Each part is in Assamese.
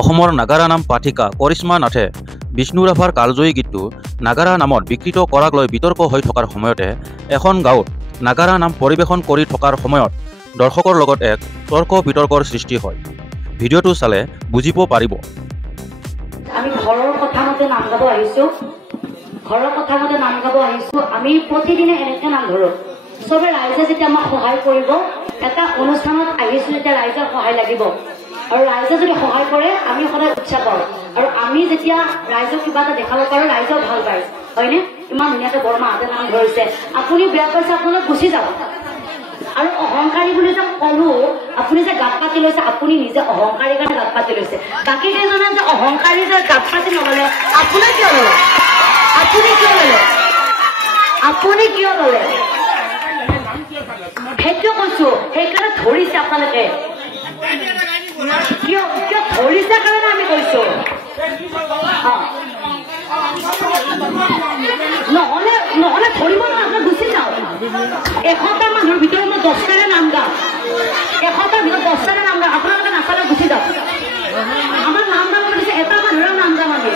অসমৰ নাগাৰা নাম পাঠিকা কৰিশ্মা নাথে বিষ্ণু ৰাভাৰ কালজয়ী গীতটো নাগাৰা নামত বিকৃত কৰাক লৈ বিতৰ্ক হৈ থকাৰ সময়তে এখন গাঁৱত নাগাৰা নাম পৰিৱেশন কৰি থকাৰ সময়ত দৰ্শকৰ লগত এক তৰ্ক বিতৰ্কৰ সৃষ্টি হয়। ভিডিঅ'টো চালে বুজিব পাৰিব। আমি ঘৰৰ কথা মতে নাম গাব আহিছো, আমি প্ৰতিদিনে এনেকৈ নাম ধৰো। চবে ৰাইজে যেতিয়া আমাক সহায় কৰিব, এটা অনুষ্ঠানত আহিছো যেতিয়া ৰাইজৰ সহায় লাগিব, আৰু ৰাইজে যদি সহায় কৰে আমি সদায় উৎসাহ পাওঁ, আৰু আমি যেতিয়া ৰাইজক কিবা এটা দেখাব পাৰো ৰাইজেও ভাল পায়, হয়নে? ইমান ধুনীয়াকে বৰমাহঁতে নাম ধৰিছে, আপুনি বেয়া পাইছে আপোনালোক গুচি যাওক। আৰু অহংকাৰী বুলি যে কলো, আপুনি যে গাত পাতি লৈছে, আপুনি নিজে অহংকাৰী কাৰণে গাত পাতি লৈছে। বাকী কেইজনে যে অহংকাৰী যে গাত পাতি নললে, আপুনি কিয় ললে? সেইটো কৈছো, সেইকাৰণে ধৰিছে আপোনালোকে। কিয় ধৰিছে কাৰণে আমি কৈছো, নহলে ধৰিব নহয়, গুচি যাওঁ। 100টা মানুহৰ ভিতৰত মই 10টাৰে নাম গাম, 100টাৰ ভিতৰত 10টাৰে নাম গাম, আপোনালোকে নাচালে গুচি যাওক। আমাৰ নাম গাব দিছে, এটা মানুহৰ নাম গাম আমি।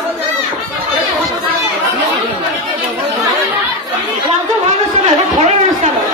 ৰাজহুৱা অনুষ্ঠান নহয়, ঘৰৰ অনুষ্ঠান হয়।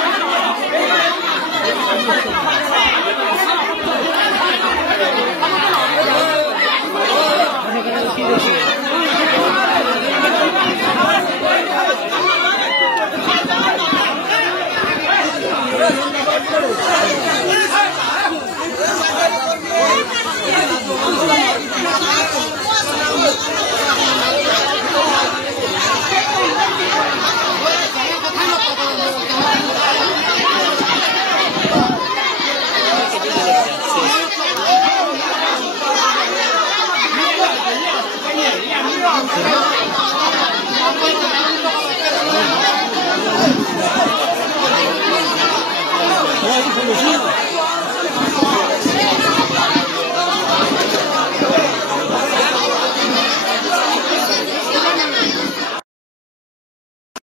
Vamos,